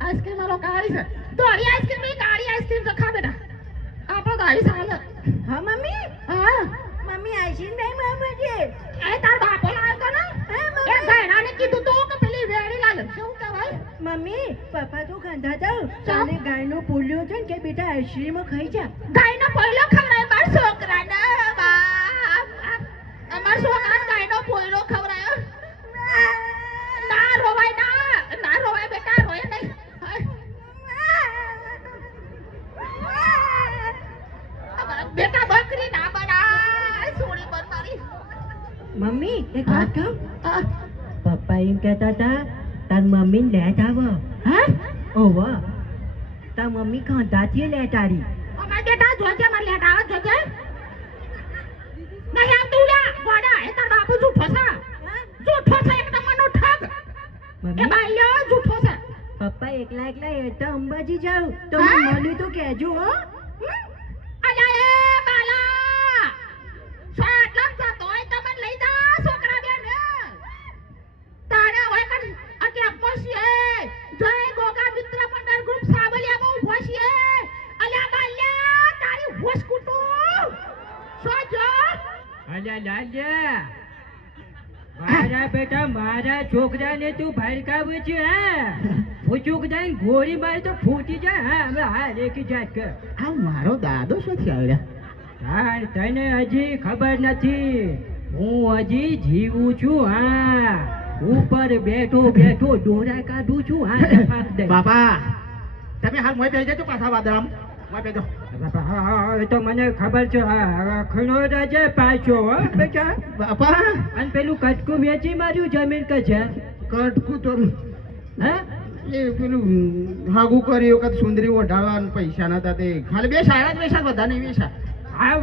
Ice cream આલો કાળી છે દોડી આઈસ્ક્રીમ તો ખા બેટા આપણો દાડી ચાલે હા મમ્મી હા મમ્મી આઈસ્ક્રીમ નહીં મામા એ તાર બાપો લાવ્યો તો ને એ ગાયનાને કીધું તો કે પેલી વેડી લાલ શું કહેવાય મમ્મી પપ્પા તો ખાંધા હતા અને ગાયનો પોલ્યો છે ને કે બેટા આઈસ્ક્રીમ ખાઈ જા ગાયનો પોયલો ખવડાય માર છોકરાને બાપ અમાર છોકરાને ગાયનો પોયલો ખવડાયો ના રોવાય બેટા રોય નહીં બેટા બકરી ના બનાય સોડી બન મારી મમ્મી એક વાત કહું હા પપ્પા એમ કહેતા હતા તાર મમ્મી લેટ આવો હા ઓવા તાર મમ્મી ખાંધાથી લેટ આરી અમાર બેટા જોજે માર લેટ આવે જોજે નહીં આવતું લ્યા ગોડા એ તાર બાપુ જૂઠો છે એક નંબરનો ઠગ એ મમ્મી બાઈયો જૂઠો છે પપ્પા એકલા એ તો અંબાજી જાવ તો હા? મને તો કહેજો હો અલ્યા એ બાલા સાટલા જતો હોય તો મને લઈ જા છોકરા બેન તારે હોય કન આટલા પછીએ જય ગોગા મિત્ર મંડળ ગ્રુપ સાબલિયામાં ઉભો છીએ અલ્યા બાલ્યા તારી હોશ કુટુ સોજો અલ્યા લાલ્યા મારા બેટા મારા છોકરાને તું ભડકાવે છે હા ફૂચુક દઈને ગોળી મારી તો ફૂટી જાય હા અમે હા લેકી જાત કર આ મારો દાદો શોથી આવ્યા તાર તને હજી ખબર નથી હું હજી જીવું છું હા ઉપર બેઠો ડોરા કાઢું છું હા ટપાક દઈ. બાપા તમે હાલ મોય બેસી જજો પાછા વાદળામ મોય બેજો હા, એ તો મને ખબર છે હા ખણો રાજા પાછો હો બેટા બાપા અને પેલું કટકું વેચી માર્યું જમીન કે છે કટકું તો હા એ પેલું હાગું કરી વખત સુંદરી ઓઢાડવા પૈસા નતા તે ખાલી બે સારા જ વેચા બધા નહીં વેચા આ